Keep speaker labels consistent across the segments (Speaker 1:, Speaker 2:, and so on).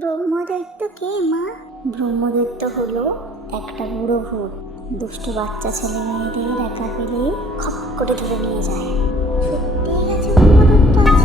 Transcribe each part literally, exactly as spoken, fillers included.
Speaker 1: ব্রহ্মদৈত্য কে মা? ব্রহ্মদৈত্য হলো একটা বুড়ো ভূত, দুষ্ট বাচ্চা ছেলে মেয়েদের একা পেলে খপ করে ধরে নিয়ে যায়। সত্যি আছে ব্রহ্মদৈত্য আছে?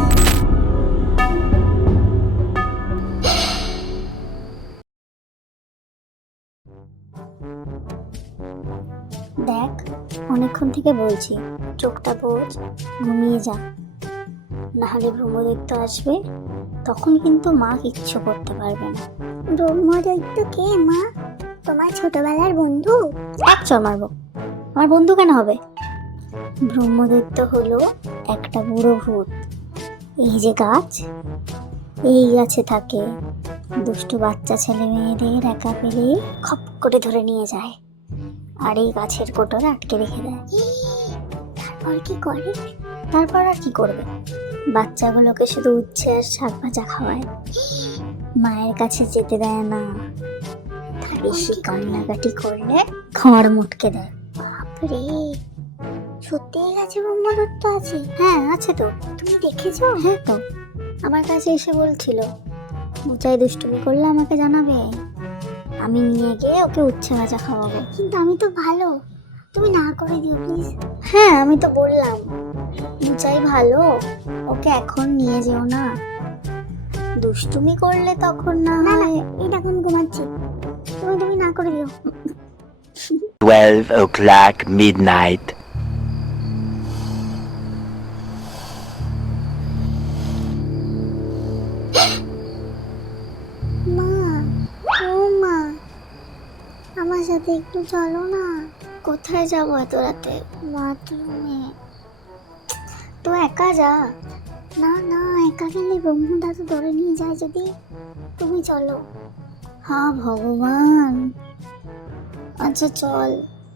Speaker 1: দেখ, অনেকক্ষণ থেকে বলছি চোখটা বোঝ, ঘুমিয়ে যা, নাহলে ব্রহ্মদৈত্য আসবে, তখন কিন্তু মা কিচ্ছু করতে পারবে না। ব্রহ্মদৈত্য কে মা? তোমার ছোটবেলার বন্ধু? এক চর মারবো। আমার বন্ধু কেন হবে? ব্রহ্মদৈত্য হলো একটা বুড়ো ভূত, এই যে গাছ, এই গাছে থাকে, দুষ্টু বাচ্চা ছেলে মেয়েদের একা পেলে খপ করে ধরে নিয়ে যায়, আর এই গাছের কোটরে আটকে রেখে দেয়। তারপর কি করে? তারপর আর কি করবে, বাচ্চাগুলোকে শুধু উচ্ছে আর শাক ভাজা খাওয়ায়, মায়ের কাছে যেতে দেয় না, বেশি কান্নাকাটি করলে খড় মুটকে দেয়। বাপরে, সত্যিই গাছে ব্রহ্মদৈত্য আছে? হ্যাঁ আছে তো। তুমি দেখেছো? হ্যাঁ তো, আমার কাছে এসে বলছিল উঁচাই দুষ্টুমি করলে আমাকে জানাবে, আমি নিয়ে গিয়ে ওকে উচ্ছে ভাজা খাওয়াবো। কিন্তু আমি তো ভালো, তুমি না করে দিও প্লিজ। হ্যাঁ আমি তো বললাম উঁচাই ভালো, ওকে এখন নিয়ে যেও না, দুষ্টুমি করলে তখন না হয়। এই দেখুন ঘুমাচ্ছি, তুমি তুমি না করে দিও।
Speaker 2: twelve o'clock midnight.
Speaker 1: মা, ও মা, আমার সাথে একটু চলো না। কোথায় যাবো এত রাতে? বাথরুমে। তো একা যা। না না, একা গেলে ব্রহ্মদা তো ধরে নিয়ে যায় যদি, তুমি চলো। হ্যাঁ ভগবান, আচ্ছা চল।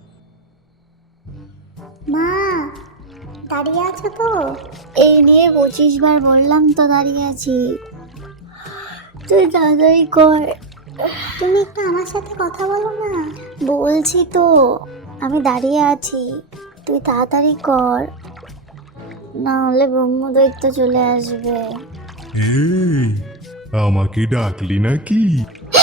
Speaker 1: মা, দাঁড়িয়ে আছো তো? এই নিয়ে পঁচিশ বার বললাম তো দাঁড়িয়ে আছি, তুই তাড়াতাড়ি কর। তুমি একটু আমার সাথে কথা বলো না। বলছি তো আমি দাঁড়িয়ে আছি, তুই তাড়াতাড়ি কর, না হলে ব্রহ্মদৈত্য চলে আসবে।
Speaker 3: এই, আমাকে ডাকলি নাকি?